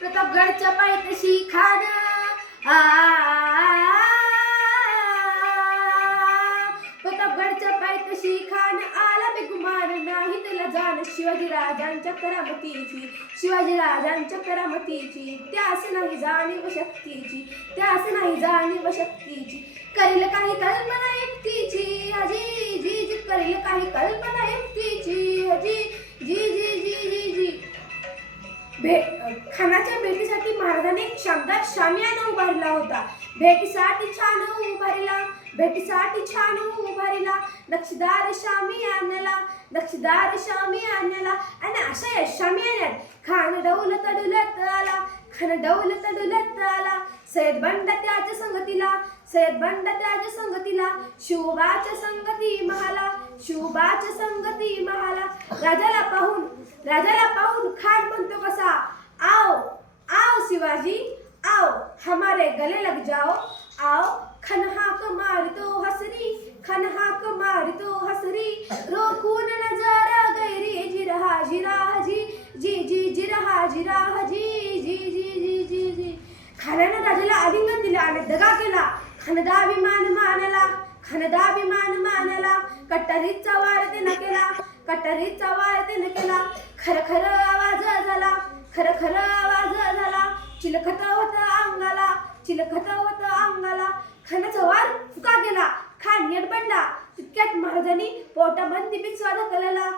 प्रतापगडच्या पायथ्याशी खान प्रतापगडच्या पायथ्याशी खान आला बेगुमान नाही त्याला जाण शिवाजी राजांच्या करामतीची शिवाजी राजांच्या करामतीची त्यास नाही जाणीव शक्तीची त्यास नाही जाणीव शक्तीची करेल काही कल्पना एकटीची अजी जी जी करेल काही कल्पना एकटीची अजी जी जी जी जी जी खानाच्या भेटीसाठी महाराजांनी एक शानदार शामियाना उभारला होता. भेटीसाठी छान उभारला नक्षीदार शामियान्याला आणि अशा या शामियान्यात खान डौलत डुलत आला सय्यद बंड त्याच्या संगतीला शिवबाच्या संगती महाला राजाला पाहून खान म्हणतो कसा आओ आओ शिवाजी आओ हमारे गले लग जाओ आओ खन हाक मारतो हसरी रोखून नजारा गैरी जिरहा जी जी जी जिरहा जी जी जी जी जी जी खानाने राजाला आलिंगन दिले आणि दगा केला खनदाभिमान मानला कट्टारीचा वार त्यानं केला खर आवाज झाला चिलखत होता अंगाला खानाचा वार फुका गेला खान निडबडला तितक्यात महाराजांनी पोटाबंदी बिचवाद केलेला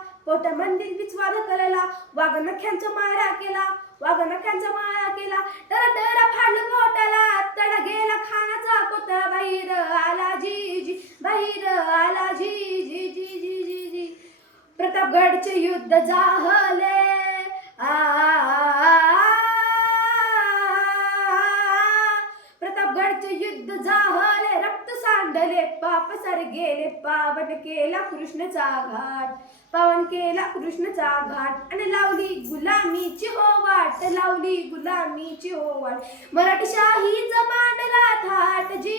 वाघनख्यांचा मारा केला तर फाडलं पोटाला तडा गेला खानाचा पोत बाहेर आला जी जी प्रतापगडचे युद्ध झाले प्रतापगडचे युद्ध झाले रक्त सांडले पाप सारे गेले पावन केला कृष्णचा घाट आणि लावली गुलामीची हो वाट मराठी शाहीचा मांडला थाट जी